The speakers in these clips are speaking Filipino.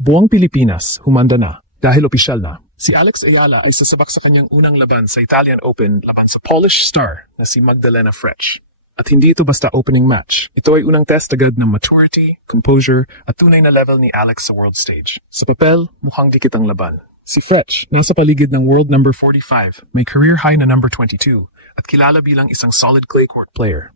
Buong Pilipinas, humanda na, dahil opisyal na. Si Alex Ayala ay sasabak sa kanyang unang laban sa Italian Open laban sa Polish star na si Magdalena Frech. At hindi ito basta opening match. Ito ay unang test agad ng maturity, composure, at tunay na level ni Alex sa world stage. Sa papel, mukhang dikit ang laban. Si Frech, nasa paligid ng world number 45, may career high na number 22, at kilala bilang isang solid clay court player.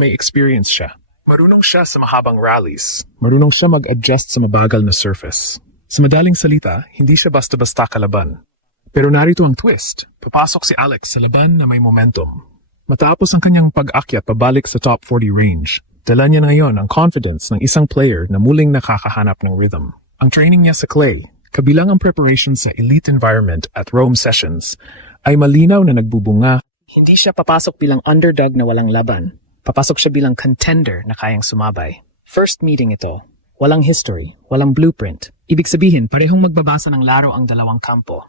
May experience siya. Marunong siya sa mahabang rallies. Marunong siya mag-adjust sa mabagal na surface. Sa madaling salita, hindi siya basta-basta kalaban. Pero narito ang twist. Papasok si Alex sa laban na may momentum. Matapos ang kanyang pag-akyat pabalik sa top 40 range, dala niya ngayon ang confidence ng isang player na muling nakakahanap ng rhythm. Ang training niya sa clay, kabilang ang preparation sa elite environment at Rome sessions, ay malinaw na nagbubunga. Hindi siya papasok bilang underdog na walang laban. Papasok siya bilang contender na kayang sumabay. First meeting ito. Walang history, walang blueprint. Ibig sabihin, parehong magbabasa ng laro ang dalawang kampo.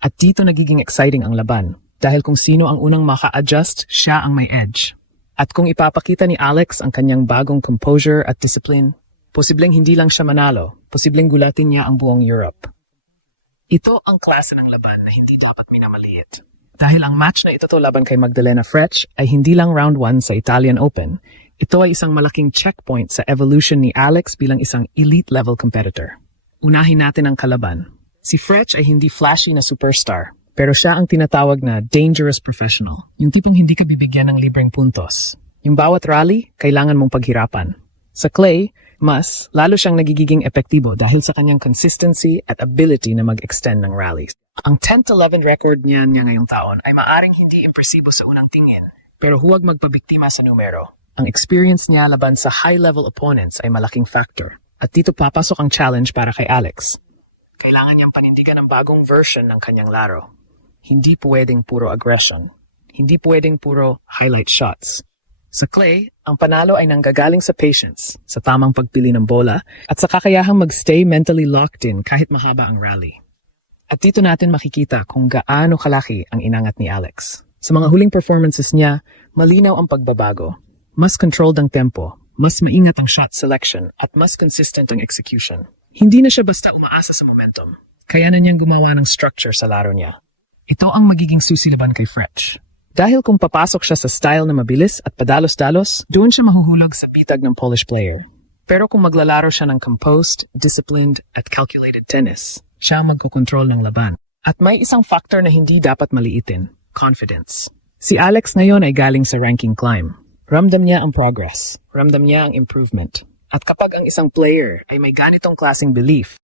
At dito nagiging exciting ang laban. Dahil kung sino ang unang maka-adjust, siya ang may edge. At kung ipapakita ni Alex ang kanyang bagong composure at discipline, posibleng hindi lang siya manalo, posibleng gulatin niya ang buong Europe. Ito ang klase ng laban na hindi dapat minamaliit. Dahil ang match na ito laban kay Magdalena Frech ay hindi lang round 1 sa Italian Open, ito ay isang malaking checkpoint sa evolution ni Alex bilang isang elite-level competitor. Unahin natin ang kalaban. Si Frech ay hindi flashy na superstar, pero siya ang tinatawag na dangerous professional. Yung tipong hindi ka bibigyan ng libreng puntos. Yung bawat rally, kailangan mong paghirapan. Sa clay, mas lalo siyang nagiging epektibo dahil sa kanyang consistency at ability na mag-extend ng rallies. Ang 10-11 record niya ngayong taon ay maaring hindi impresibo sa unang tingin, pero huwag magpabiktima sa numero. Ang experience niya laban sa high-level opponents ay malaking factor. At dito papasok ang challenge para kay Alex. Kailangan niyang panindigan ng bagong version ng kanyang laro. Hindi pwedeng puro aggression. Hindi pwedeng puro highlight shots. Sa clay, ang panalo ay nanggagaling sa patience, sa tamang pagpili ng bola, at sa kakayahang magstay mentally locked in kahit mahaba ang rally. At dito natin makikita kung gaano kalaki ang inangat ni Alex. Sa mga huling performances niya, malinaw ang pagbabago. Mas controlled ang tempo, mas maingat ang shot selection, at mas consistent ang execution. Hindi na siya basta umaasa sa momentum. Kaya na niyang gumawa ng structure sa laro niya. Ito ang magiging susilaban kay Frech. Dahil kung papasok siya sa style na mabilis at padalos-dalos, doon siya mahuhulog sa bitag ng Polish player. Pero kung maglalaro siya ng composed, disciplined, at calculated tennis, siya ang magkokontrol ng laban. At may isang factor na hindi dapat maliitin, confidence. Si Alex ngayon ay galing sa ranking climb. Ramdam niya ang progress. Ramdam niya ang improvement. At kapag ang isang player ay may ganitong klaseng belief,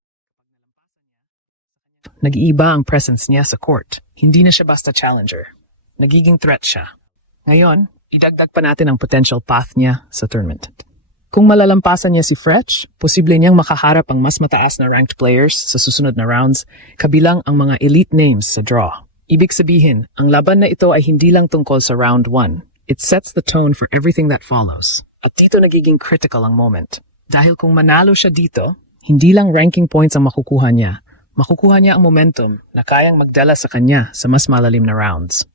nag-iiba ang presence niya sa court. Hindi na siya basta challenger. Nagiging threat siya. Ngayon, idagdag pa natin ang potential path niya sa tournament. Kung malalampasan niya si Frech, posible niyang makaharap ang mas mataas na ranked players sa susunod na rounds, kabilang ang mga elite names sa draw. Ibig sabihin, ang laban na ito ay hindi lang tungkol sa round 1. It sets the tone for everything that follows. At dito nagiging critical ang moment. Dahil kung manalo siya dito, hindi lang ranking points ang makukuha niya, makukuha niya ang momentum na kayang magdala sa kanya sa mas malalim na rounds.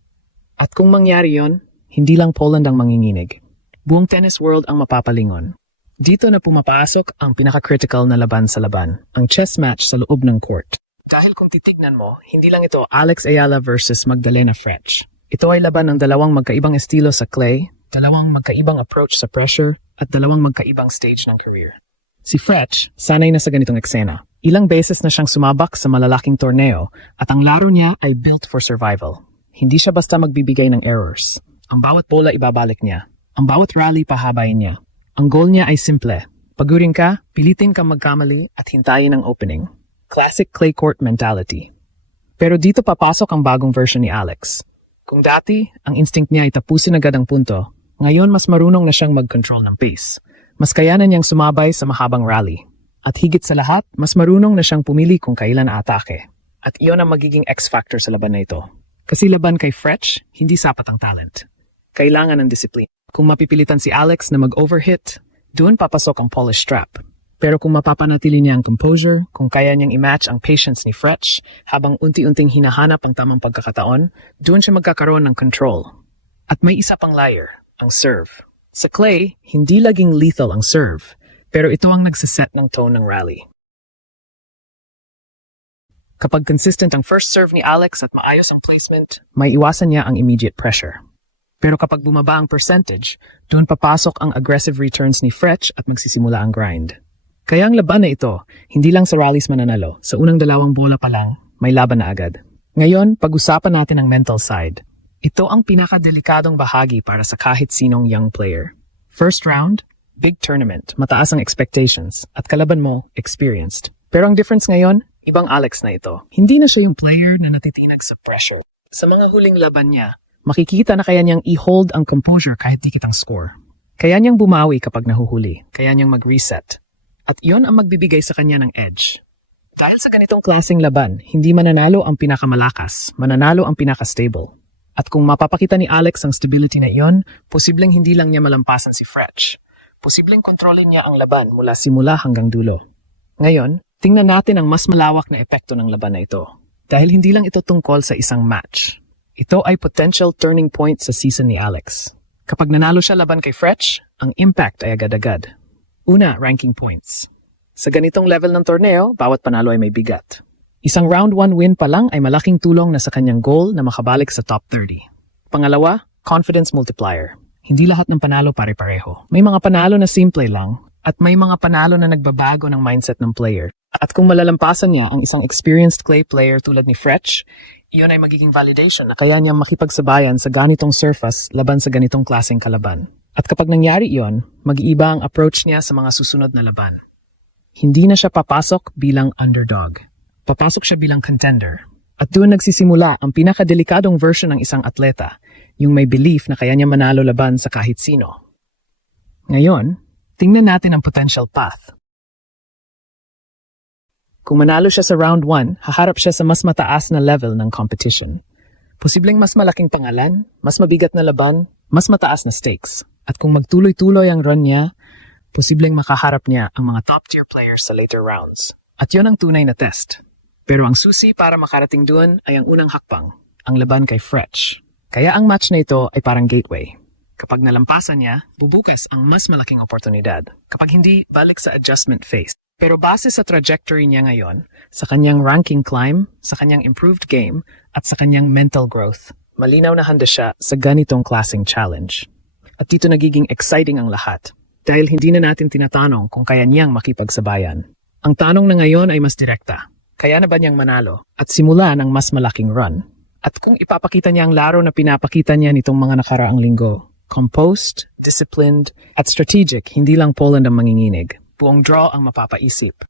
At kung mangyari yon, hindi lang Poland ang manginginig. Buong tennis world ang mapapalingon. Dito na pumapasok ang pinaka-critical na laban sa laban, ang chess match sa loob ng court. Dahil kung titignan mo, hindi lang ito Alex Ayala versus Magdalena Frech. Ito ay laban ng dalawang magkaibang estilo sa clay, dalawang magkaibang approach sa pressure, at dalawang magkaibang stage ng career. Si Frech, sanay na sa ganitong eksena. Ilang beses na siyang sumabak sa malalaking torneo at ang laro niya ay built for survival. Hindi siya basta magbibigay ng errors. Ang bawat bola ibabalik niya. Ang bawat rally pahabain niya. Ang goal niya ay simple. Pagurin ka, pilitin kang magkamali at hintayin ang opening. Classic clay court mentality. Pero dito papasok ang bagong version ni Alex. Kung dati, ang instinct niya ay tapusin agad ang punto, ngayon mas marunong na siyang mag-control ng pace. Mas kayanan niyang sumabay sa mahabang rally. At higit sa lahat, mas marunong na siyang pumili kung kailan aatake. At iyon ang magiging X-factor sa laban na ito. Kasi laban kay Frech, hindi sapat ang talent. Kailangan ng disiplina. Kung mapipilitan si Alex na mag-overhit, doon papasok ang Polish trap. Pero kung mapapanatili niya ang composure, kung kaya niyang i-match ang patience ni Frech, habang unti-unting hinahanap ang tamang pagkakataon, doon siya magkakaroon ng control. At may isa pang layer, ang serve. Sa clay, hindi laging lethal ang serve, Pero ito ang nagsiset ng tone ng rally. Kapag consistent ang first serve ni Alex at maayos ang placement, may iwasan niya ang immediate pressure. Pero kapag bumaba ang percentage, doon papasok ang aggressive returns ni Fretch at magsisimula ang grind. Kaya ang laban na ito, hindi lang sa rallies mananalo, sa unang 2 bola pa lang, may laban na agad. Ngayon, pag-usapan natin ang mental side. Ito ang pinakadelikadong bahagi para sa kahit sinong young player. First round, big tournament, mataas ang expectations, at kalaban mo, experienced. Pero ang difference ngayon, ibang Alex na ito. Hindi na siya yung player na natitinag sa pressure. Sa mga huling laban niya, makikita na kaya niyang i-hold ang composure kahit di kitang score. Kaya niyang bumawi kapag nahuhuli, kaya niyang mag-reset. At iyon ang magbibigay sa kanya ng edge. Dahil sa ganitong klaseng laban, hindi mananalo ang pinakamalakas, mananalo ang pinaka-stable. At kung mapapakita ni Alex ang stability na iyon, posibleng hindi lang niya malampasan si Fretch. Posibleng kontrolin niya ang laban mula simula hanggang dulo. Ngayon, tingnan natin ang mas malawak na epekto ng laban na ito. Dahil hindi lang ito tungkol sa isang match. Ito ay potential turning point sa season ni Alex. Kapag nanalo siya laban kay Fretch, ang impact ay agad-agad. Una, ranking points. Sa ganitong level ng torneo, bawat panalo ay may bigat. Isang round 1 win pa lang ay malaking tulong na sa kanyang goal na makabalik sa top 30. Pangalawa, confidence multiplier. Hindi lahat ng panalo pare-pareho. May mga panalo na simple lang at may mga panalo na nagbabago ng mindset ng player. At kung malalampasan niya ang isang experienced clay player tulad ni Fretch, iyon ay magiging validation na kaya niya makipagsabayan sa ganitong surface laban sa ganitong klaseng kalaban. At kapag nangyari iyon, mag-iiba ang approach niya sa mga susunod na laban. Hindi na siya papasok bilang underdog. Papasok siya bilang contender. At doon nagsisimula ang pinakadelikadong version ng isang atleta, yung may belief na kaya niya manalo laban sa kahit sino. Ngayon, tingnan natin ang potential path. Kung manalo siya sa round 1, haharap siya sa mas mataas na level ng competition. Posibleng mas malaking pangalan, mas mabigat na laban, mas mataas na stakes. At kung magtuloy-tuloy ang run niya, posibleng makaharap niya ang mga top-tier players sa later rounds. At yon ang tunay na test. Pero ang susi para makarating doon ay ang unang hakbang, ang laban kay Fretch. Kaya ang match na ito ay parang gateway. Kapag nalampasan niya, bubukas ang mas malaking oportunidad. Kapag hindi, balik sa adjustment phase. Pero base sa trajectory niya ngayon, sa kanyang ranking climb, sa kanyang improved game, at sa kanyang mental growth, malinaw na handa siya sa ganitong klaseng challenge. At dito nagiging exciting ang lahat. Dahil hindi na natin tinatanong kung kaya niyang makipagsabayan. Ang tanong na ngayon ay mas direkta. Kaya na ba niyang manalo at simula ng mas malaking run? At kung ipapakita niya ang laro na pinapakita niya nitong mga nakaraang linggo, composed, disciplined, at strategic, hindi lang Poland ang manginginig. Buong draw ang mapapaisip.